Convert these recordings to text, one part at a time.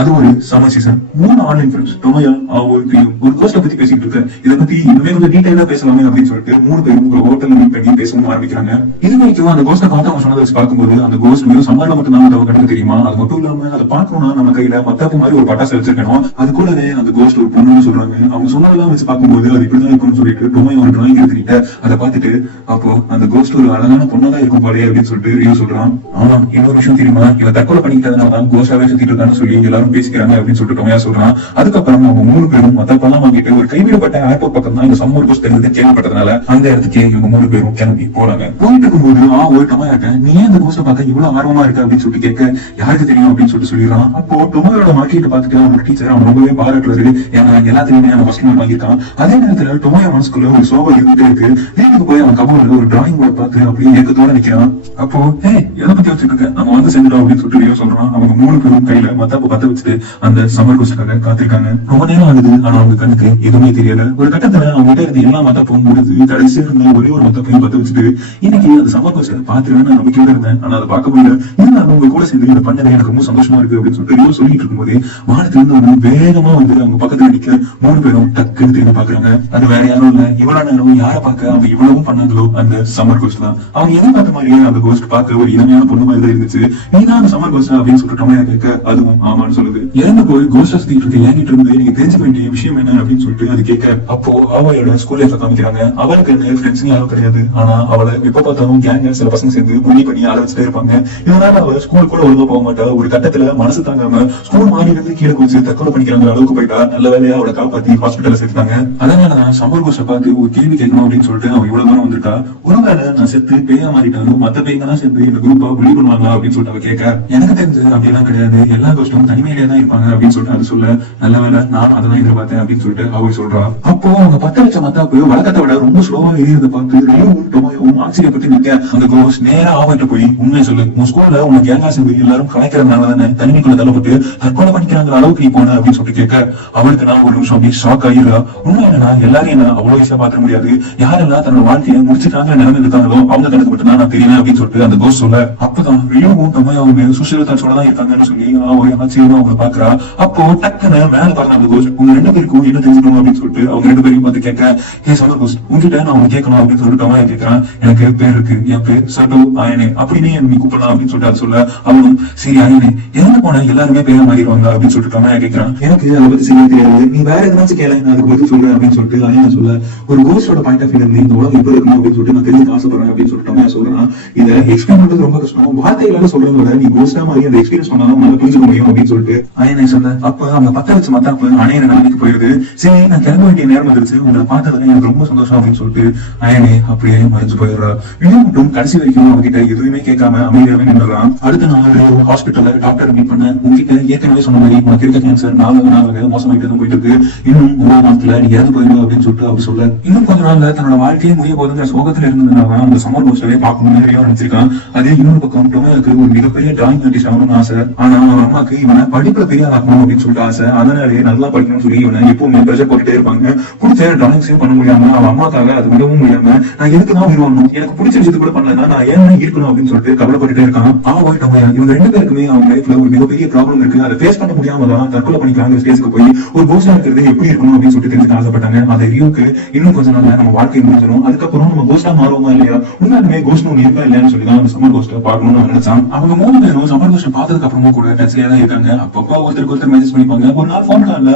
அது ஒரு summer season. 3 online friends டொமையா ஒரு கோஸ்ட பத்தி பேசிட்டு இருக்க. இதை பத்தி இன்னுமே கொஞ்சம் டீடைலா பேசலாமே அப்படின்னு சொல்லிட்டு 3 பேரும் ஒரு ஹோட்டல்ல மீட் பண்ணி பேசவும் ஆரம்பிக்கிறாங்க. இது வரைக்கும் அந்த கோஸ்ட பார்த்து அவங்க சொன்னதை வச்சு பார்க்கும்போது அந்த கோஸ்ட் வெறும் சம்மர்ல மட்டும் தான் அவங்க கண்ணுக்கு தெரியுமா? அது மட்டும் இல்லாம அதை பார்க்கணும்னா நம்ம கையில மத்தாப்பு மாதிரி ஒரு பட்டாசு வச்சிருக்கணும். அது கூடவே அந்த கோஸ்ட் ஒரு பொண்ணுன்னு சொல்றாங்க. அவங்க சொன்னதெல்லாம் வச்சு பார்க்கும்போது அது இப்படிதான் இருக்கும்னு சொல்லிட்டு டொமையா ஒரு டிராயிங் எடுத்துக்கிட்ட அதை பார்த்துட்டு அப்போ அந்த கோஸ்ட் ஒரு அழகான பொண்ணாதான் இருக்கும் போலே அப்படின்னு சொல்லிட்டு ரியூ சொல்றான். ஆமா, இன்னொரு விஷயம் தெரியுமா? இவன் தற்கொலை பண்ணிக்கிட்டதுனாலதான் கோஸ்டாவே சுத்திட்டு இருக்கான்னு சொல்லி எல்லாரும் பேசிக்கிறாங்க அப்படின்னு சொல்லிட்டு டொமையா சொல்றான். அதுக்கப்புறம் அவங்க 3 பேரும் மத்தப்பெல்லாம் வாங்கிட்டு ஒரு கைவிடப்பட்ட ஏர்போர்ட் பக்கம் தான் இந்த சம்மர் கோஸ்ட் தெரிஞ்சது கேள்விப்பட்டதுனால அந்த இடத்துக்கு இவங்க 3 பேரும் கிளம்பி போறாங்க. போயிட்டு இருக்கும்போது டொமையாட்ட நீ ஏன் இந்த கோஸ்ட பார்க்க இவ்வளவு ஆர்வமா இருக்கு அப்படின்னு சொல்லிட்டு கேட்க யாருக்கு தெரியும் அப்படின்னு சொல்லிட்டு சொல்லிடுறான். அப்போ டொமையோட மார்க்கெட்டை பார்த்துட்டு அவங்க டீச்சர் அவன் ரொம்பவே பாராட்டுறாரு. ஏன்னா எல்லாத்தையுமே அவன் ஃபர்ஸ்ட் மார்க் வாங்கியிருக்கான். அதே நேரத்துல டொமையா மனசுக்குள்ள ஒரு சோபா இருந்துட்டே இருக்கு. வீட்டுக்கு போய் அவன் கபோர்ல ஒரு டிராயிங் போர்ட் பார்த்து அப்படியே ஏக்கத்தோட நிக்கிறான். அப்போ எதை பத்தி வச்சிருக்க நம்ம வந்து செஞ்சிடும் அப்படின்னு சொல்லிட்டு ரியோ சொல்றான். அவங்க 3 பேரும் கையில மத்தாப்பு பத்த வச்சுட்டு அந்த சம்மர் கோஸ்டுக்காக காத்திருக்காங்க. ரொம்ப நேரம் ஆகுது. ஆனா அவங்க கண்ணுக்கு எதுவுமே தெரியல. ஒரு கட்டத்துல அவங்க கிட்ட இருந்து எல்லா மத்தாப்பும் முடிஞ்சு கடைசியா இருந்த ஒரே ஒரு மத்தாப்பையும் பத்த வச்சுட்டு இன்னைக்கு அந்த சம்மர் கோஸ்ட பாத்துருவேன்னு நம்பிக்கையோட இருந்தேன். ஆனா அதை பார்க்க முடியல. இருந்தாலும் அவங்க கூட சேர்ந்து இதை பண்ணது எனக்கு ரொம்ப சந்தோஷமா இருக்கு அப்படின்னு சொல்லிட்டு ரியோ சொல்லிட்டு இருக்கும்போது வானத்துல இருந்து வேகமா வந்து அவங்க பக்கத்துல நிக்க 3 பேரும் டக்குன்னு திரும்பி பாக்குறாங்க. அது வேற யாரும் இல்ல, இவ்வளவு நேரம் யாரை பார்க்க அவங்க இவ்வளவும் பண்ணாங்களோ அந்த சம்மர் கோஸ்ட் தான். அவங்க எதிர்பார்த்த மாதிரியே அந்த கோஸ்ட் பார்க்க ஒரு இளமையான பொண்ணு மாதிரி தான் இருந்துச்சு. நீதான் அந்த சம்மர் கோஸ்ட் அப்படின்னு சொல்லிட்டு டொமையா கேட்க அதுவும் ஆமான்னு சொல்லுது. இறந்து போய் கோஸ்ட் சுத்திட்டு இருக்கு ஏங்கிட்டு இருந்து நீங்க தெரிஞ்சுக்க வேண்டிய விஷயம் என்ன அப்படின்னு சொல்லிட்டு அது கேட்க அப்போ அவளோட ஸ்கூல் லைஃப்ல காமிக்கிறாங்க. அவளுக்கு என்ன ஃப்ரெண்ட்ஸ் யாரும் கிடையாது. ஆனா அவளை எப்ப பார்த்தாலும் கேங்க சில பசங்க சேர்ந்து புள்ளி பண்ணி ஆள வச்சுட்டே இருப்பாங்க. இதனால அவ ஸ்கூல் கூட ஒழுங்கா போக மாட்டா. ஒரு கட்டத்துல மனசு தாங்காம ஸ்கூல் மாறி இருந்து கீழே குதிச்சு தற்கொலை பண்ணிக்கிறாங்க அளவுக்கு போயிட்டா. நல்ல வேலையா அவளை காப்பாத்தி ஹாஸ்பிட்டல்ல சேர்த்தாங்க. அதனாலதான் சம்மர் கோஸ்ட பார்த்து ஒரு கேள்வி கேட்கணும் அப்படின்னு சொல்லிட்டு அவ இவ்வளவு தூரம் வந்திருக்கா. ஒருவேளை நான் செத்து பேயா மாறிட்டாலும் மத்த பேய்ங்க தான் சேர்த்து இந்த குரூப்பா புள்ளி பண்ணுவாங்களா அப்படின்னு சொல்லிட்டு அவ கேட்க எனக்கு தெரிஞ்சு அப்படியெல்லாம் கிடையாது, எல்லா கோஸ்டும் தனிமையிலே தான் இருப்பாங்க அப்படின்னு சொல்லிட்டு அது சொல்ல நல்ல வேலை நானும் அதான் எதிர்பார்த்தேன் அப்படின்னு சொல்லிட்டு அவ சொல்றா. அப்போ அவங்க பத்த வச்ச மத்தாப்பு வழக்கத்தை விட ரொம்ப ஸ்லோவா எரியறத பார்த்து ரியோவும் டொமையாவும் ஆச்சரியப்பட்டு நிக்க அந்த கோஸ்ட் நேரா ஆவட்ட போய் உண்மையை சொல்லு, உன் ஸ்கூல்ல உங்க கேங்கா சேர்ந்து எல்லாரும் கலைக்கிறதுனால தானே தனிமைக்குள்ள தள்ளப்பட்டு தற்கொலை பண்ணிக்கிறாங்க அளவுக்கு நீ போன அப்படின்னு சொல்லிட்டு கேட்க அவளுக்கு நான் ஒரு நிமிஷம் அப்படியே ஷாக் ஆகிடுறா. உண்மை என்னன்னா எல்லாரும் என்ன அவ்வளவு ஈஸியா பாத்திர முடியாது. யாரெல்லாம் தன்னோட வாழ்க்கையை முடிச்சுட்டாங்க நிலைமை இருக்காங்களோ அவங்க கணக்கு மட்டும் தான் நான் தெரியல அப்படின்னு சொல்லிட்டு அந்த கோஸ்ட் சொல்ல அப்பதான் ரியோவும் டொமையாவும் சுஷிலதாச்சோட தான் இருக்காங்கன்னு சொல்லி ஒரு ஆச்சரியமா அவங்க பாக்குறா. அப்போ டக்குன்னு மேல பாருங்க அந்த கோஸ்ட் உங்க 2 பேருக்கும் என்ன தெரிஞ்சுக்கணும் அப்படின்னு சொல்லிட்டு அவங்க 2 பேரையும் பார்த்து கேட்க சம்மர் கோஸ்ட் உங்ககிட்ட நான் உங்க கேட்கணும் அப்படின்னு சொல்லிட்டு டொமையா கேட்கறான். எனக்கு பேர் இருக்கு, என் பேர் சட்டோ ஆயனே அப்படின்னு நீ கூப்பிடலாம் அப்படின்னு சொல்லிட்டு அது சொல்ல அவனும் சரி ஆயனே எங்க போன எல்லாருமே பேர மாறிடுவாங்க அப்படின்னு சொல்லிட்டு டொமையா கேட்கறான். எனக்கு அதை பத்தி செய்ய தெரியாது, நீ வேற எதனாச்சும் கேள நான் அதுக்கு பதில் சொல்றேன் அப்படின்னு சொல்லிட்டு ஆயனை சொல்ல ஒரு கோஸ்டோட பாயிண்ட் ஆஃப் வியூல இருந்து இந்த உலகம் எப்படி இருக்கணும் அப்படின்னு சொல்லிட்டு நான் தெரிஞ்சு ஆசைப்படுறேன் அப்படின்னு சொல்லிட்டு டொமையா சொல்றான். இதை எக்ஸ்பிளைன் பண்றது ரொம்ப கஷ்டம், வார்த்தைகளால சொல்றதை விட நீ கோஸ்டா மாதிரி அந்த எக்ஸ்பீரியன்ஸ் பண்ணாலும் நல்லா புரிஞ்சுக்க முடியும் அப்படின்னு சொல்லிட்டு ஆயனை சொல்ல அப்ப அவங்க பத்த வச்ச மத்தாப்பு அணையிற நிலைமைக்கு போயிருது. சரி நான் கிளம்ப வேண்டிய நேரம் வந்துருச்சு, உங்களை பார்த்ததுல எனக்கு ரொம்ப சந்தோஷம் அப்படின்னு சொல்லிட்டு ஆயனே அப்படியே மறைஞ்சு போயிடுறா. இன்னும் மட்டும் கடைசி வரைக்கும் அவங்ககிட்ட எதுவுமே கேட்காம அமைதியாவே நின்றுறான். அடுத்த நாள் ஹாஸ்பிட்டல்ல டாக்டர் மீட் பண்ண உங்ககிட்ட ஏற்கனவே சொன்ன மாதிரி உனக்கு இருக்க கேன்சர் நாளாக மோசமாயிட்டு தான் போயிட்டு இருக்கு, இன்னும் 3 மாசத்துல நீ இறந்து போயிடும் அப்படின்னு சொல்லிட்டு அவர் சொல்ல இன்னும் கொஞ்ச நாள்ல தன்னோட வாழ்க்கையே முடிய போதுங்கிற சோகத்துல இருந்ததுனால அந்த சம்மர் கோஸ்டவே பார்க்கணும்னு நினைச்சிருக்கான். அதே இன்னொரு பக்கம் டொமையாக்கு ஒரு மிகப்பெரிய டிராயிங் ஆர்டிஸ்ட் ஆகணும்னு ஆசை. ஆனா அவன் அம்மாக்கு இவனை படிப்புல பெரிய ஆகணும் அப்படின்னு சொல்லிட்டு ஆசை. அதனாலேயே நல்லா படிக்கணும்னு சொல்லி இவனை எப்பவுமே ப்ரெஷர் போட்டுட்டே இருப்பாங்க. பிடிச்ச டிராயிங்ஸையும் பண்ண முடியாம அவன் அம்மாக்காக அது விடவும் முடியாம நான் எதுக்குதான் உருவாகணும், எனக்கு பிடிச்ச விஷயத்து கூட பண்ணலன்னா நான் ஏன் இருக்கணும் அப்படின்னு சொல்லிட்டு கவலைப்பட்டுட்டே இருக்கான். டொமையா இவங்க 2 பேருக்குமே அவங்க லைஃப்ல ஒரு மிகப்பெரிய ப்ராப்ளம் இருக்கு, அதை ஃபேஸ் பண்ண முடியாம தான் தற்கொலை பண்ணிக்கிறாங்க ஸ்டேஜ்க்கு போய் ஒரு கோஸ்டா இருக்கிறது எப்படி இருக்கணும் அப்படின்னு சொல்லிட்டு தெரிஞ்சுக்க ஆசைப்பட்டாங்க. அதை ரியோக்கு இன்னும் கொஞ்ச நாள்ல நம்ம வாழ்க்கை முடிஞ்சிடும், அதுக்கப்புறம் நம்ம கோஸ்டா மாறுவோமா இல்லையா, உண்மையுமே கோஸ்ட் ஒன்று இருக்கா இல்லையான்னு சொல்லி தான் அந்த சம்மர் கோஸ்ட பார்க்கணும்னு நினைச்சான். அவங்க 3 பேரும் சம்மர் கோஸ்ட பார்த்ததுக்கு அப்புறமும் கூட டச்லயே தான் இருக்காங்க. அப்பப்போ ஒருத்தருக்கு மெசேஜ் பண்ணிப்பாங்க. ஒரு நாள் போன் கால்ல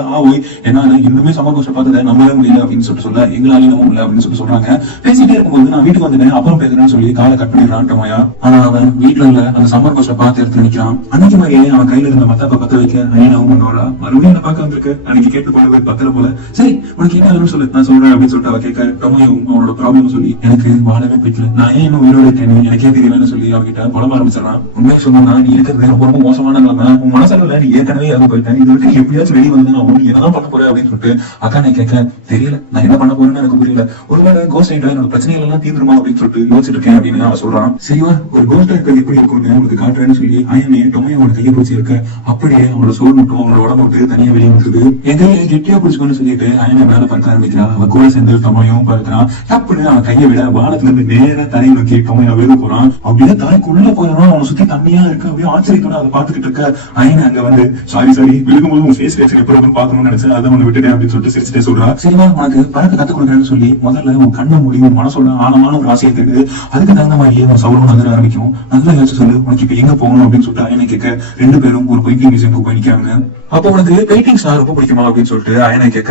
என்னால இன்னுமே சம்மர் கோஸ்ட பார்த்ததை நம்பவே முடியல அப்படின்னு சொல்லிட்டு சொல்ல எங்களாலையும் இல்லை அப்படின்னு சொல்லிட்டு சொல்றாங்க. பேசிட்டே இருக்கும்போது நான் வீட்டுக்கு வந்துட்டேன் அப்புறம் பேசுறேன்னு சொல்லி காலை கட் பண்ணிடுறான் டொமையா. ஆனா அவன் வீட்டுல இல்ல அந்த சம்மர் கோஸ்ட பார்த்து எடுத்து நிக்கிறான். அன்னைக்கு மாதிரியே அவன் கையில இருந்த மத்தாப்ப பத்த வைக்க ஐயனாவும் பண்ணுவாளா மறுபடியும் என்ன பார்க்க வந்திருக்கு, அன்னைக்கு கேட்டு போனது பத்தல போல, சரி உனக்கு என்ன வேணும்னு சொல்லு நான் சொல்றேன் அப்படின்னு சொல்லிட்டு அவ கேட்க டொமையாவும் அவனோட ப்ராப்ளம் சொல்லி எனக்கு வாழவே பிடிக்கல, நான் ஏன் இன்னும் உயிரோட இருக்கேன் எனக்கே தெரியலன்னு சொல்லி அவகிட்ட புலம்ப ஆரம்பிச்சிடறான். உண்மையை சொன்னா நீ இருக்கிறது ரொம்ப ரொம்ப மோசமான நிலைமை, உன் மனசளவுல நீ ஏற்கனவே இறந்து போயிட்டேன், இது வரைக்கும் எப்படியாச்சும் வெளியே வந்து நான் உனக்கு என்னதான் பண்ண போறேன் அப்படின்னு சொல்லிட்டு அக்கா நான் கேட்க தெரியல நான் என்ன பண்ண போறேன்னு எனக்கு புரியல, ஒருவேளை கோஸ்ட் ஆயிட்டா என்னோட பிரச்சனைகள் எல்லாம் தீர்ந்துருமா அப்படின்னு சொல்லிட்டு யோசிச்சுட்டு இருக்கேன் அப்படின்னு அவன் சொல்றான். சரிவா ஒரு கோஸ்டா இருக்கிறது எப்படி இருக்கும்னு உங்களுக்கு காட்டுறேன்னு சொல்லி ஆயமே டொமையாவோட கையை பிடிச்சி இருக்க அப்படியே அவனோட சோறு மட்டும் அவனோட உடம்பு விட்டு தனியா வெளியே வந்துருது. என் கையை கெட்டியா பிடிச்சுக்கணும்னு சொல்லிட்டு ஆயமே மேல பறக்க ஆரம்பிக்கிறான். அவன் கூட சேர்ந்து டொமையாவும் பறக்கிறான். தப்புன்னு அவன் கையை விட வானத்துல இருந்து நேரா தரையை நோக்கி டொமையா வேறு போறான். அப்படியே தலைக்குள்ள போயிடறான். அவனை சுத்தி தண்ணியா இருக்கு. அப்படியே ஆச்சரியத்தோட அதை பாத்துக்கிட்டு இருக்க ஆயனை அங்க வந்து சாரி விழுகும்போது உன் ஃபேஸ் ரியாக்ஷன் எப்படி இருக்குன்னு பாக்கணும்னு நினைச்சேன், அதை உன்னை விட்டுட்டேன் அப்படின்னு சொல்லிட்டு சிரிச்சுட்டே சொல்றா. சரிவா, உனக்கு பறக்க கத்து கொடுக்குறேன்னு சொல்லி முதல்ல உன் கண்ணை மூடி உன் மனசோட ஆழமான ஒரு ஆசையை தேடு. அதுக்கு தகுந்த மாதிரியே உன் சவுரம் வந்து ஆரம்பிக்கும். நல்லா யோசிச்சு சொல்லு, உனக்கு இப்ப எங்க போகணும் அப்படின்னு சொல்லிட்டு அயனை கேட்க 2 பேரும் ஒரு பெயிண்டிங் மியூசியம்க்கு போய் நிக்காங்க. அப்போ உனக்கு பெயிண்டிங்ஸ் ரொம்ப பிடிக்குமா அப்படின்னு சொல்லிட்டு அயனை கேட்க,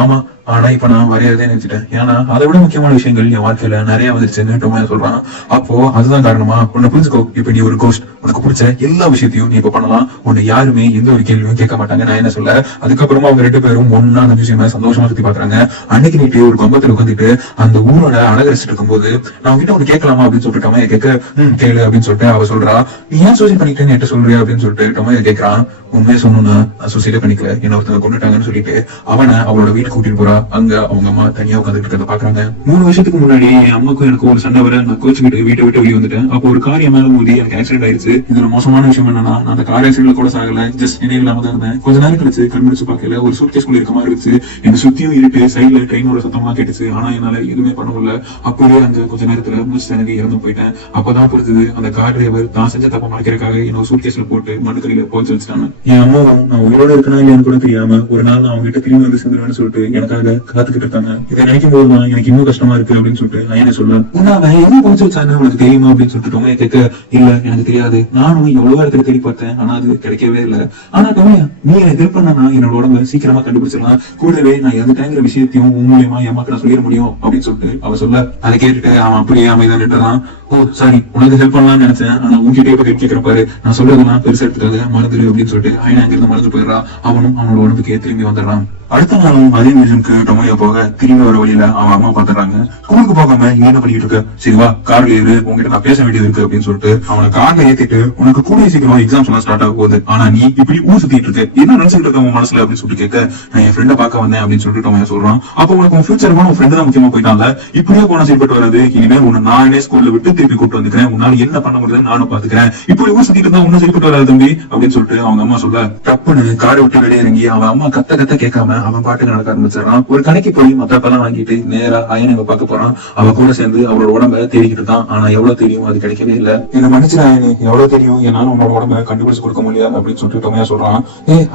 ஆமா, ஆனா இப்ப நான் வரையறதே நினைச்சிட்டேன். ஏன்னா அதை விட முக்கியமான விஷயங்கள் என் வாழ்க்கையில நிறைய வந்துருச்சுன்னு டொமையா சொல்றான். அப்போ அதுதான் காரணமா, உன்னை புரிஞ்சுக்கோ, இப்ப நீ ஒரு கோஸ்ட், உனக்கு பிடிச்ச எல்லா விஷயத்தையும் நீ இப்ப பண்ணலாம், உன்னை யாருமே எந்த ஒரு கேள்வியும் கேட்க மாட்டாங்க நான் என்ன சொல்ல. அதுக்கப்புறமா அவங்க 2 பேரும் ஒன்னா அந்த விஷயமா சந்தோஷமா சுத்தி பாக்குறாங்க. அன்னைக்கு நீட்டு ஒரு கம்பத்துல உட்காந்துட்டு அந்த ஊரோட அழகு ரசிச்சுட்டு இருக்கும்போது, நான் உங்ககிட்ட ஒண்ணு கேட்கலாமா அப்படின்னு சொல்லிட்டு டொமையா கேட்க, கேளு அப்படின்னு சொல்லிட்டு அவ சொல்றா. நீ ஏன் சூசைட் பண்ணிக்கிட்டேன்னு என்கிட்ட சொல்றியா அப்படின்னு சொல்லிட்டு டொமையா கேட்கறான். உண்மையை சொன்னா நான் சூசைடே பண்ணிக்கல, என்ன ஒருத்தங்க கொண்டுட்டாங்கன்னு சொல்லிட்டு அவனை அவளோட வீட்டுக்கு கூட்டிட்டு போறா. அங்க அவங்க அம்மா தனியா உட்காந்துட்டு இருக்கிறத பாக்குறாங்க. 3 வருஷத்துக்கு முன்னாடி என் அம்மாக்கும் எனக்கு ஒரு சண்டை வர நான் கோச்சுக்கிட்டு வீட்டை விட்டு வெளியே வந்துட்டேன். அப்போ ஒரு கார் என் மேல மோதி எனக்கு ஆக்சிடென்ட் ஆயிடுச்சு. இதுல மோசமான விஷயம் என்னன்னா, நான் அந்த கார் ஆக்சிடென்ட்ல கூட சாகல, ஜஸ்ட் நினைவு இல்லாம தான் இருந்தேன். கொஞ்ச நேரம் கழிச்சு கண்முடிச்சு பாக்கல ஒரு சூட்கேஸ் குள்ள இருக்க மாதிரி இருந்துச்சு. என்ன சுத்தியும் இருட்டு, சைட்ல ட்ரெயினோட சத்தமா கேட்டுச்சு. ஆனா என்னால எதுவுமே பண்ண முடியல. அப்படியே அங்க கொஞ்ச நேரத்துல முடிச்சு எனக்கு இறந்து போயிட்டேன். அப்பதான் புரிஞ்சது, அந்த கார் டிரைவர் தான் செஞ்ச தப்ப மறைக்கிறதுக்காக என்ன சூட்கேஸ்ல போட்டு மண்ணுக்கடியில போச்சு வச்சுட்டாங்க. என் அம்மாவும் நான் உயிரோட இருக்கனா இல்லையான்னு கூட தெரியாம ஒரு நாள் நான் அவங்க கிட்ட திரும்பி வந்து சேர்ந்துருவேன்னு சொல்லிட்டு எனக்காக காத்துக்கிட்டு இருக்காங்க. இதை நினைக்கும் போதுதான் எனக்கு இன்னும் கஷ்டமா இருக்கு அப்படின்னு சொல்லிட்டு அயனை சொல்ல. உன்னால என்ன போச்சு வச்சான்னு உனக்கு தெரியுமா அப்படின்னு சொல்லிட்டு டொமையா கேட்க, இல்ல எனக்கு தெரியாது, நானும் எவ்வளவு இடத்துல தேடி பார்த்தேன், ஆனா அது கிடைக்கவே இல்லை. ஆனா டொமையா, நீ எனக்கு ஹெல்ப் பண்ணா என்னோட உடம்ப சீக்கிரமா கண்டுபிடிச்சிடலாம், கூடவே நான் இறந்துட்டேங்கிற விஷயத்தையும் உன் மூலியமா என் அம்மாக்கு நான் சொல்லிட முடியும் அப்படின்னு சொல்லிட்டு அவ சொல்ல. அதை கேட்டுட்டு அவன் அப்படியே அமைதியா நின்றுறான். ஓ சாரி, உனக்கு ஹெல்ப் பண்ணலாம்னு நினைச்சேன், ஆனா உங்ககிட்ட இப்ப ஹெல்ப் கேட்கிற பாரு, நான் சொல்றதுலாம் பெருசா எடுத்துக்காத, மறந்துடு அப்படின்னு சொல்லிட்டு அயனை அங்கிருந்து மறந்து போயிடுறா. அவனும் அவனோட உடம்புக்கே திரும்பி வந்துடுறான். அடுத்த நாளும் அதே மியூசியம்க்கு டொமையா போக திரும்பி வர வழியில அவன் அம்மா பாத்துறாங்க. ஸ்கூலுக்கு போகாம நீ என்ன பண்ணிட்டு இருக்க, சரிவா கார்ல ஏறு, உங்ககிட்ட நான் பேச வேண்டியது இருக்கு அப்படின்னு சொல்லிட்டு அவனை கார்ல ஏத்திட்டு, உனக்கு கூட சீக்கிரம் எக்ஸாம்ஸ் எல்லாம் ஸ்டார்ட் ஆக போகுது, ஆனா நீ இப்படி ஊர் சுத்திட்டு இருக்க, என்ன நினைச்சிட்டு இருக்க உன் மனசுல அப்படின்னு சொல்லிட்டு கேட்க, நான் என் ஃப்ரெண்டை பார்க்க வந்தேன் அப்படின்னு சொல்லிட்டு டொமையா சொல்றான். அப்போ உனக்கு உன் ஃபியூச்சர் உன் ஃப்ரெண்டு தான் முக்கியமா போயிட்டாங்க, இப்படியே போன செயல்பட்டு வராது, இனிமே உன்னை நானே ஸ்கூல்ல விட்டு திருப்பி கூப்பிட்டு வந்துக்கிறேன், உன்னால என்ன பண்ண முடியாது நானும் பாத்துக்கிறேன், இப்படி ஊர் சுத்திட்டு இருந்தா உன்ன செயல்பட்டு வராது தம்பி அப்படின்னு சொல்லிட்டு அவங்க அம்மா சொல்ல. தப்புன்னு காரை விட்டு வெளியே இறங்கி அவன் அம்மா கத்த கேட்காம அவன் பாட்டுக்கு நடக்க ஆரம்பிச்சிடறான். ஒரு கடைக்கு போய் மத்தப்பெல்லாம் வாங்கிட்டு நேரா அயனை பார்க்க போறான். அவ கூட சேர்ந்து அவளோட உடம்ப தேடிக்கிட்டு தான். ஆனா எவ்வளவு தெரியும் அது கிடைக்கவே இல்ல. என்ன மன்னிச்சிரு அயனி, எவ்வளவு தெரியும் என்னால உன்னோட உடம்ப கண்டுபிடிச்சு கொடுக்க முடியாது அப்படின்னு சொல்லிட்டு டொமையா சொல்றான்.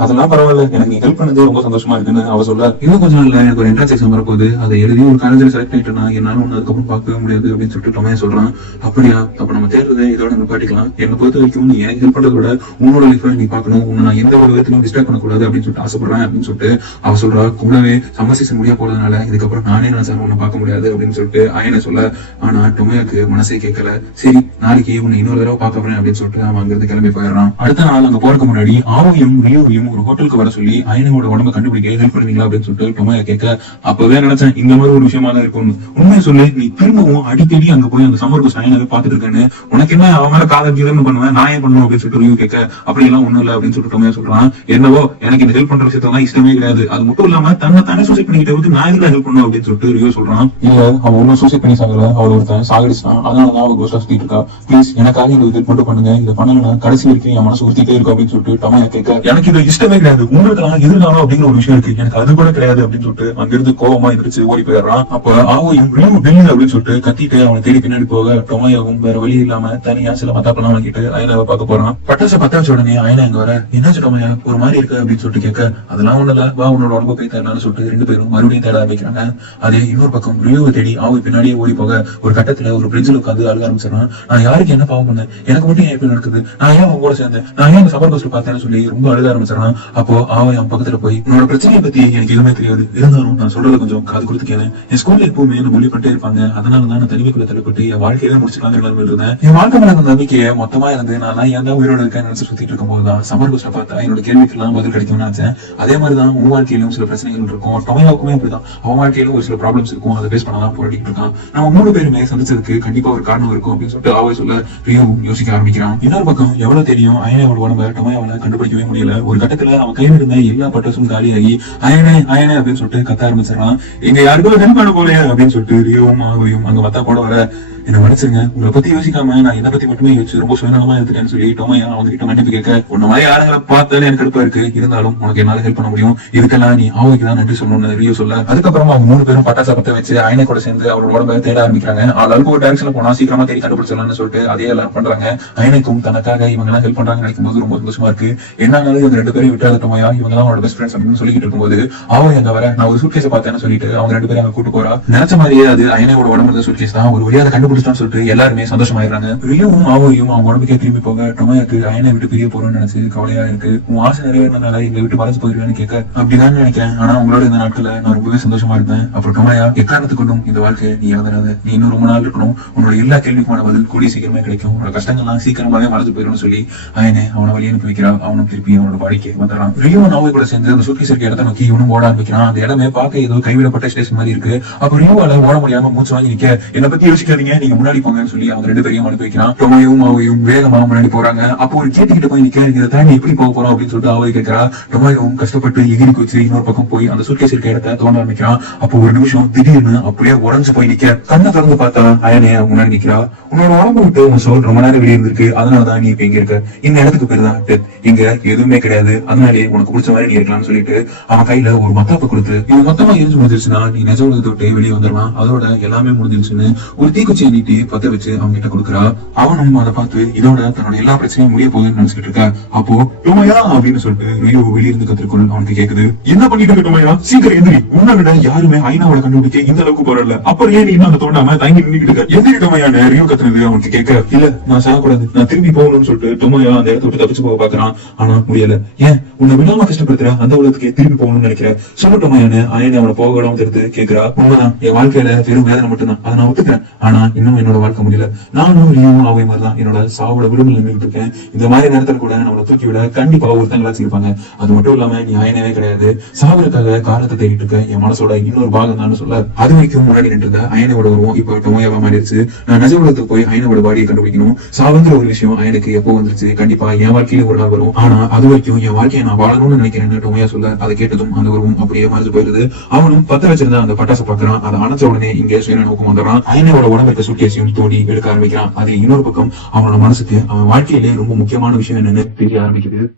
அதெல்லாம் பரவாயில்ல, எனக்கு நீ ஹெல்ப் பண்ணது ரொம்ப சந்தோஷமா இருக்குன்னு அவ சொல்ல. இன்னும் கொஞ்சம் நாள்ல எனக்கு ஒரு என்ட்ரன்ஸ் எக்ஸாம் வரப்போகுது, அதை எழுதி ஒரு காலேஜ்ல செலக்ட் ஆயிட்டேன்னா என்னால ஒன்னு அதுக்கப்புறம் பார்க்கவே முடியாது அப்படின்னு சொல்லிட்டு டொமையா சொல்றான். அப்படியா, அப்ப நம்ம தேர்றதை இதோட நம்ம பாட்டிக்கலாம், என்னை பொறுத்த வரைக்கும் நீ எனக்கு ஹெல்ப் பண்றத விட உன்னோட லைஃப்ல நீ பாக்கணும், உன்னை நான் எந்த ஒரு விதத்திலும் டிஸ்டர்ப் பண்ணக்கூடாது அப்படின்னு சொல்லிட்டு ஆசைப்படுறேன் அப்படின்னு சொல்லிட்டு அவ சொல்றா. கூடவே சம்மர் சீசன் முடிய போறதுனால இதுக்கப்புறம் நானே நினைச்சா உன்னை பார்க்க முடியாது அப்படின்னு சொல்லிட்டு அயனை சொல்ல. ஆனா டொமையாக்கு மனசே கேட்கல. சரி நாளைக்கு உன்னை இன்னொரு தடவை பார்க்க போறேன் அப்படின்னு சொல்லிட்டு அவன் அங்கிருந்து கிளம்பி போயிடுறான். அடுத்த நாள் அங்க போறதுக்கு முன்னாடி ஆவையும் ரியோவையும் ஒரு ஹோட்டலுக்கு வர சொல்லி அயனோட உடம்ப கண்டுபிடிக்க ஹெல்ப் பண்ணுவீங்களா அப்படின்னு சொல்லிட்டு டொமையா கேட்க, அப்பவே நினைச்சேன் இந்த மாதிரி ஒரு விஷயமா தான் இருக்கும். உண்மையை சொல்லி நீ திரும்பவும் அடிக்கடி அங்க போய் அந்த சம்மர் கோஸ்ட் அயனாவே பாத்துட்டு இருக்கேன்னு, உனக்கு என்ன அவன் மேல காதல் கீதன்னு பண்ணுவேன், நான் ஏன் பண்ணுவேன் அப்படின்னு சொல்லிட்டு ரியூ கேட்க, அப்படி எல்லாம் ஒண்ணும் இல்ல அப்படின்னு சொல்லிட்டு டொமையா சொல்றான். என்னவோ எனக்கு இந்த ஹெல்ப் பண்ற விஷயத்தான் இஷ்டமே கிடையாது, அது மட்டும் இல்லாம தன்னை தானே சூசைட் பண்ணிக்கிட்ட நான் இதுல ஹெல்ப் பண்ணும் அப்படின்னு சொல்லிட்டு ரியூ சொல்றான். இல்ல அவன் ஒன்னும் சூசைட் பண்ணி சாகல, அவள் ஒருத்தன் சாகடிச்சான், அதனாலதான் அவள் கோஸ்டா சுத்திட்டு இருக்கா, பிளீஸ் எனக்காக இந்த ஹெல்ப் மட்டும் பண்ணுங்க, இதை பண்ணலன்னா கடைசி வரைக்கும் என் மனசு உறுத்திட்டே இருக்கும் அப்படின்னு சொல்லிட்டு டொமையா கேட்க, எனக்கு இது இஷ்டமே கிடையாது, உங்களுக்கு எதிர்காலம் அப்படின்னு ஒரு விஷயம் இருக்கு, எனக்கு அது கூட கிடையாது அப்படின்னு சொல்லிட்டு அங்கிருந்து கோவமா எந்திரிச்சு ஓடி போயிடுறான். அப்ப ஆவையும் ரியூ டெல்லி அப்படின்னு சொல்லிட்டு கத்திட்டு அவனை தேடி பின்னாடி போக டொமையாவும் வேற வழி இல்லாம தனியா சில மத்தாப்பெல்லாம் வாங்கிட்டு அயனாவை பார்க்க போறான். பட்டாசை பத்த வச்ச உடனே அயனா இங்க வர, என்னாச்சு டொமையா ஒரு மாதிரி இருக்கு அப்படின்னு சொல்லிட்டு கேட்க, அதெல்லாம் ஒண்ணுல வா உன்னோட உடம்பு போய் தரலாம்னு சொல்லிட்டு 2 பேரும் மறுபடியும் தேட ஆரம்பிக்கிறாங்க. அதே இன்னொரு பக்கம் ரியோவை தேடி ஆவை பின்னாடியே ஓடி போக ஒரு கட்டத்துல ஒரு பிரிட்ஜில் உட்காந்து அழுக ஆரம்பிச்சிடறான். நான் யாருக்கு என்ன பாவம் பண்ணேன், எனக்கு மட்டும் ஏன் எப்படி நடக்குது, நான் ஏன் அவங்க கூட சேர்ந்தேன், நான் ஏன் அந்த சம்மர் கோஸ்ட் பார்த்தேன்னு சொல்லி ரொம்ப அழுக ஆரம்பிச்சிடறான். அப்போ ஆவை அவன் பக்கத்துல போய், உன்னோட பிரச்சனையை பத்தி எனக்கு எதுவுமே தெரியாது, இருந்தாலும் நான் சொல்றத கொஞ்சம் காது கொடுத்து கேளு, என் ஸ்கூல்ல எப்பவுமே என்ன மொழி பண்ணிட்டே இருப்பாங்க, அதனாலதான் நான் தனிமைக்குள்ள தள்ளப்பட்டு என் வாழ்க்கையில முடிச்சுக்கலாங்கிற நிலைமையில இருந்தேன். என் வாழ்க்கை மேல அந்த நம்பிக்கையை மொத்தமா இருந்து நான் ஏன் தான் உயிரோட இருக்கேன் நினைச்சு சுத்திட்டு இருக்கும் போதுதான் சம்மர் கோஸ்ட பார்த்தா என்னோட கேள்விக்கெல்லாம் பதில் கிடைக்கும்னு நினைச்சேன். அதே மாதிரிதான் உன் வாழ்க்கையிலும் சில பிரச்சனைகள் இருக்கும், டொமையாவுக்குமே அப்படிதான் அவன் வாழ்க்கையிலும் ஒரு சில ப்ராப்ளம்ஸ் இருக்கும், அதை பேஸ் பண்ணதான் போராடிட்டு இருக்கான். நம்ம 3 பேருமே சந்திச்சதுக்கு கண்டிப்பா ஒரு காரணம் இருக்கும் அப்படின்னு சொல்லிட்டு ஆவை சொல்ல ரியோவும் யோசிக்க ஆரம்பிக்கிறான். இன்னொரு பக்கம் எவ்வளவு தெரியும் அயனையோட உடம்ப டொமையாவால கண்டுபிடிக்கவே முடியல. ஒரு கட்டத்துல அவன் கையில் இருந்த எல்லா பட்டாசும் காலியாகி அயனே அயனே அப்படின்னு சொல்லிட்டு கத்த ஆரம்பிச்சிடறான். எங்க யாருக்கும் ஹெல்ப் பண்ண போலையே அப்படின்னு சொல்லிட்டு ரியோவும் ஆவையும் அங்க மத்தா போட வர, என்ன மன்னிச்சிருங்க, உங்களை பத்தி யோசிக்காம நான் என்ன பத்தி மட்டுமே யோசிச்சு ரொம்ப சுயநலமா இருந்துட்டேன்னு சொல்லி டொமையா அவங்க கிட்ட மன்னிப்பு கேட்க, உன்ன மாதிரி ஆளுங்களை பார்த்தாலே எனக்கு கடுப்பா இருக்கு, இருந்தாலும் உனக்கு என்னால ஹெல்ப் பண்ண முடியும், இதுக்கெல்லாம் நீ ஆவுக்கு தான் நன்றி சொல்லணும்னு ரியோ சொல்ல, அதுக்கப்புறமா அவங்க 3 பேரும் பட்டாசை பத்த வச்சு ஐனை கூட சேர்ந்து அவரோட உடம்பை தேட ஆரம்பிக்கிறாங்க. ஆளுக்கு ஒரு டைரக்ஷன்ல போனா சீக்கிரமா தேடி கண்டுபிடிச்சலாம்னு சொல்லிட்டு அதே எல்லாரும் பண்றாங்க. ஐனைக்கும் தனக்காக இவங்க எல்லாம் ஹெல்ப் பண்றாங்க நினைக்கும் போது ரொம்ப சந்தோஷமா இருக்கு. என்னாலும் இவங்க 2 பேரும் விட்டாத டொமையா இவங்க தான் அவனோட பெஸ்ட் ஃப்ரெண்ட்ஸ் அப்படின்னு சொல்லிட்டு இருக்கும்போது அவங்க அங்க வர, நான் ஒரு சூட்கேஸை பார்த்தேன்னு சொல்லிட்டு அவங்க 2 பேரும் அங்க கூட்டு போறா. நினைச்ச மாதிரியே அது ஐனையோட உடம்பு சூட்கேஸ் தான். ஒரு வழியாக கண்டுபிடிச்சான்னு சொல்லிட்டு எல்லாருமே சந்தோஷமாயிடுறாங்க. ரியோவும் ஆவோயும் அவங்க உடம்புக்கே திரும்பி போக, டொமையாக்கு ஐனை விட்டு பிரிய போறோம்னு நினைச்சு கவலையா இருக்கு. உன் ஆசை நிறைவேறனால எங்களை விட்டு மறைச்சு போயிருவேன்னு கேட்க, அப்படிதான் நினைக்கிறேன், ஆனா உங்களோட இந்த நாட்கள்ல நான் ரொம்பவே சந்தோஷமா இருந்தேன். அப்புறம் டொமையா, எக்காரணத்து கொண்டும் இந்த வாழ்க்கையை நீ இழந்துடாத, நீ இன்னும் ரொம்ப நாள் இருக்கணும், உன்னோட எல்லா கேள்விக்குமான பதில் கூடிய சீக்கிரமே கிடைக்கும், உன்னோட கஷ்டங்கள்லாம் சீக்கிரமாவே மறைஞ்சு போயிடும் சொல்லி ஐனை அவனை வழி அனுப்பி வைக்கிறா. அவனும் திருப்பி அவனோட வாழ்க்கை வந்துடுறான். ரியோ நாவை கூட சேர்ந்து அந்த சூட்கேஸ் இருக்க இடத்த நோக்கி இவனும் ஓட ஆரம்பிக்கிறான். அந்த இடமே பார்க்க ஏதோ கைவிடப்பட்ட ஸ்டேஷன் மாதிரி இருக்கு. அப்ப ரியோவால ஓட முடியாம மூச்சு வாங்கி நிக்க, என்ன பத்தி யோசிக்காதீங்க, நீங்க முன்னாடி போங்கன்னு சொல்லி அவங்க 2 பேரையும் அனுப்பி வைக்கிறான். டொமையும் ஆவையும் வேகமா முன்னாடி போறாங்க. அப்போ ஒரு கேட்டுக்கிட்ட போய் நிக்க, இதை தாண்டி எப்படி போக போறோம் அப்படின்னு சொல்லிட்டு ஆவை கேட்கிறா. டொமையும் கஷ்டப்பட்டு எகிரி குச்சி இன்னொரு பக்கம் போய் அந்த சூட்கேஸ் இருக்க இடத்த தோண்ட ஆரம்பிக்கிறான். அப்போ ஒரு நிமிஷம் திடீர்னு அப்படியே உடஞ்சு போய் நிக்க, கண்ணை திறந்து பார்த்தா அயனே முன்னாடி நிக்கிறா. உன்னோட உடம்பு விட்டு உன் சோல் ரொம்ப நேரம் வெளியே இருந்திருக்கு, அதனாலதான் நீ இப்ப இங்க இருக்க, இந்த இடத்துக்கு பேர் தான் டெத், இங்க எதுவுமே கிடையாது, அதனாலே உனக்கு பிடிச்ச மாதிரி நீ இருக்கலாம்னு சொல்லிட்டு அவன் கையில ஒரு மத்தாப்பை கொடுத்து, இது மொத்தமா எரிஞ்சு முடிஞ்சிருச்சுன்னா நீ நிஜ உலகத்தை விட்டு வெளியே வந்துடலாம், அதோட எல்லாமே முடிஞ்சிருச்சுன்னு ஒரு தீக்குச்சியை நீட்டி பத்த வச்சு அவங்க கிட்ட கொடுக்குறா. அவனும் அதை பார்த்து இதோட தன்னோட எல்லா பிரச்சனையும் முடிய போகுதுன்னு நினைச்சிட்டு இருக்கா. அப்போ டொமையா அப்படின்னு சொல்லிட்டு ரியோ வெளியிருந்து கத்திரிக்கொள் அவனுக்கு கேக்குது. என்ன பண்ணிட்டு இருக்க டொமையா, சீக்கிரம் எந்திரி, உன்னை விட யாருமே ஐநாவோட கண்டுபிடிக்க இந்த அளவுக்கு போறல, அப்புறம் ஏன் நீ இன்னும் அந்த தோண்டாம தங்கி நின்னுட்டு இருக்க, எந்திரி டொமையான்னு ரியோ கத்துனது அவனுக்கு கேட்க, இல்ல நான் சாகக்கூடாது, நான் திரும்பி போகணும்னு சொல்லிட்டு டொமையா அந்த இடத்த விட்டு தப்பிச்சு போக பாக்குறான். ஆனா முடியல. ஏன் உன்னை விடாம கஷ்டப்படுத்துற அந்த உலகத்துக்கு திரும்பி போகணும்னு நினைக்கிற, சொல்லட்டொமையான்னு ஐனை அவனை போக விடாம தெரிந்து கேட்கிறா. உண்மைதான், என் வாழ்க்கையில வெறும் வேதனை மட்டும்தான், அதை நான் ஒத்துக்கிறேன், ஆனா இன்னும் என்னோட வாழ்க்கை முடியல, நானும் ரியோவும் அவை மாதிரிதான் என்னோட சாவோட விடுதலை நின்றுட்டு இருக்கேன். இந்த மாதிரி நேரத்துல கூட நம்மளை தூக்கி விட கண்டிப்பா ஒருத்தங்களாச்சும் இருப்பாங்க. அது மட்டும் இல்லாம நீ ஐனவே கிடையாது, சாவதுக்காக காரணத்தை தேடிட்டு இருக்க என் மனசோட இன்னொரு பாகம் தான் சொல்ல, அது வரைக்கும் முன்னாடி நின்று இருந்த ஐனோட உருவம் இப்ப டொமையாவா மாறிடுச்சு. நான் நிஜ உலகத்துக்கு போய் ஐனோட பாடியை கண்டுபிடிக்கணும். சாவுங்கிற ஒரு விஷயம் எனக்கு எப்போ வந்துருச்சு, கண்டிப்பா என் வாழ்க்கையில ஒரு நாள் வரும், ஆனா அது வரைக்கும் என் வாழ்க்கையை நான் வாழணும்னு நினைக்கிறேன்னு டொமையா சொல்ல, அதை கேட்டதும் அந்த உருவம் அப்படியே மறைஞ்சு போயிருது. அவனும் பத்த வச்சிருந்த அந்த பட்டாசை பாக்குறான். அதை அணைச்ச உடனே இங்கே சுயன நோக்கம் வந்துடுறான். ஐனோட உடம்புக்கு சுட்கேஸையும் தோண்டி எடுக்க ஆரம்பிக்கிறான். அது இன்னொரு பக்கம் அவனோட மனசுக்கு அவன் வாழ்க்கையிலே ரொம்ப முக்கியமான விஷயம் என்னன்னு தெரிய ஆரம்பிக்குது.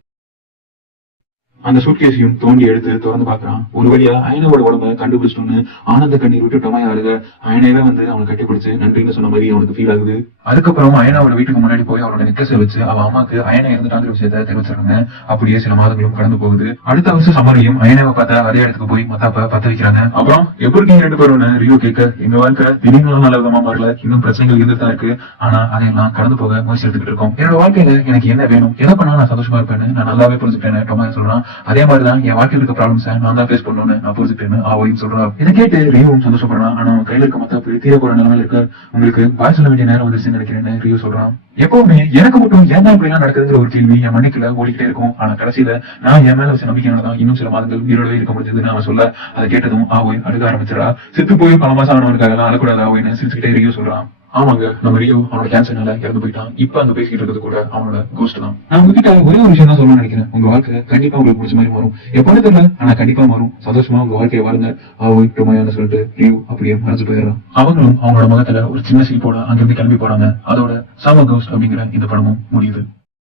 அந்த சூட்கேஸையும் தோண்டி எடுத்து திறந்து பாக்குறான். ஒரு வழியா ஐனோட உடம்ப கண்டுபிடிச்சிட்டோன்னு ஆனந்த கண்ணீர் விட்டு டொமையா அழுக, ஐனையவே வந்து அவனை கட்டி பிடிச்சு நன்றின்னு சொன்ன மாதிரி அவனுக்கு ஃபீல் ஆகுது. அதுக்கப்புறம் ஐனாவோட வீட்டுக்கு முன்னாடி போய் அவனோட நெக்லஸை வச்சு அவன் அம்மாக்கு ஐனை இறந்துட்டாங்கிற விஷயத்த தெரிவிச்சிருக்காங்க. அப்படியே சில மாதங்களும் கடந்து போகுது. அடுத்த வருஷம் சமரியும் ஐனாவை பார்த்தா அதே இடத்துக்கு போய் மத்தாப்ப பத்த வைக்கிறாங்க. அப்புறம் எப்படி இருக்கீங்க 2 பேரும் ரியோ கேட்க, எங்க வாழ்க்கை திடீர்னு நல்ல விதமா மாறல, இன்னும் பிரச்சனைகள் இருந்துதான் இருக்கு, ஆனா அதையெல்லாம் கடந்து போக முயற்சி எடுத்துக்கிட்டு இருக்கோம். என்னோட வாழ்க்கையில எனக்கு என்ன வேணும், எதை பண்ணா நான் சந்தோஷமா இருப்பேன்னு நான் நல்லாவே புரிஞ்சுட்டேன்னு டொமையா சொல்றான். அதே மாதிரிதான் என் வாழ்க்கையில் இருக்க ப்ராப்ளம்ஸை நான் தான் ஃபேஸ் பண்ணணும்னு நான் புரிஞ்சுட்டேன்னு ஆவையும் சொல்றான். இதை கேட்டு ரியோவும் சந்தோஷப்படுறான். ஆனா அவன் கையில இருக்க மத்தாப்பு தீர போற நிலைமையில இருக்க, உங்களுக்கு பாய் சொல்ல வேண்டிய நேரம் வந்துருச்சுன்னு நினைக்கிறேன்னு ரியோ சொல்றான். எப்பவுமே எனக்கு மட்டும் ஏன் இப்படி எல்லாம் நடக்குதுங்கிற ஒரு கேள்வி என் மண்ணிக்குள்ள ஓடிக்கிட்டே இருக்கும். ஆனா கடைசியில நான் என் மேல வச்ச நம்பிக்கையானதான் இன்னும் சில மாதங்கள் உயிரோடவே இருக்க முடிஞ்சதுன்னு அவன் சொல்ல, அதை கேட்டதும் ஆவோய் அழுக ஆரம்பிச்சிடா. செத்து போய் பல மாசம் ஆனவனுக்காக எல்லாம் அழக்கூடாது ஆவோய்னு சிரிச்சுக்கிட்டே ரியோ சொல்றான். ஆமாங்க, நம்ம ரியோ அவனோட கேன்சர்னால இறந்து போயிட்டான். இப்ப அங்க பேசிக்கிட்டு இருக்கிறது கூட அவனோட கோஸ்ட் தான். நான் உங்ககிட்ட ஒரே ஒரு விஷயம் தான் சொல்லணும்னு நினைக்கிறேன். உங்க வாழ்க்கை கண்டிப்பா உங்களுக்கு பிடிச்ச மாதிரி மாறும். எப்பன்னு தெரியல, ஆனா கண்டிப்பா மாறும். சந்தோஷமா உங்க வாழ்க்கையை வாழுங்க ஆவோய் டொமையான்னு சொல்லிட்டு ரியோ அப்படியே மறைஞ்சு போயிடுறான். அவங்களும் அவங்களோட முகத்துல ஒரு சின்ன சிரிப்போட அங்கிருந்து கிளம்பி போறாங்க. அதோட சாம கோஸ்ட் அப்படிங்கிற இந்த படமும் முடியுது.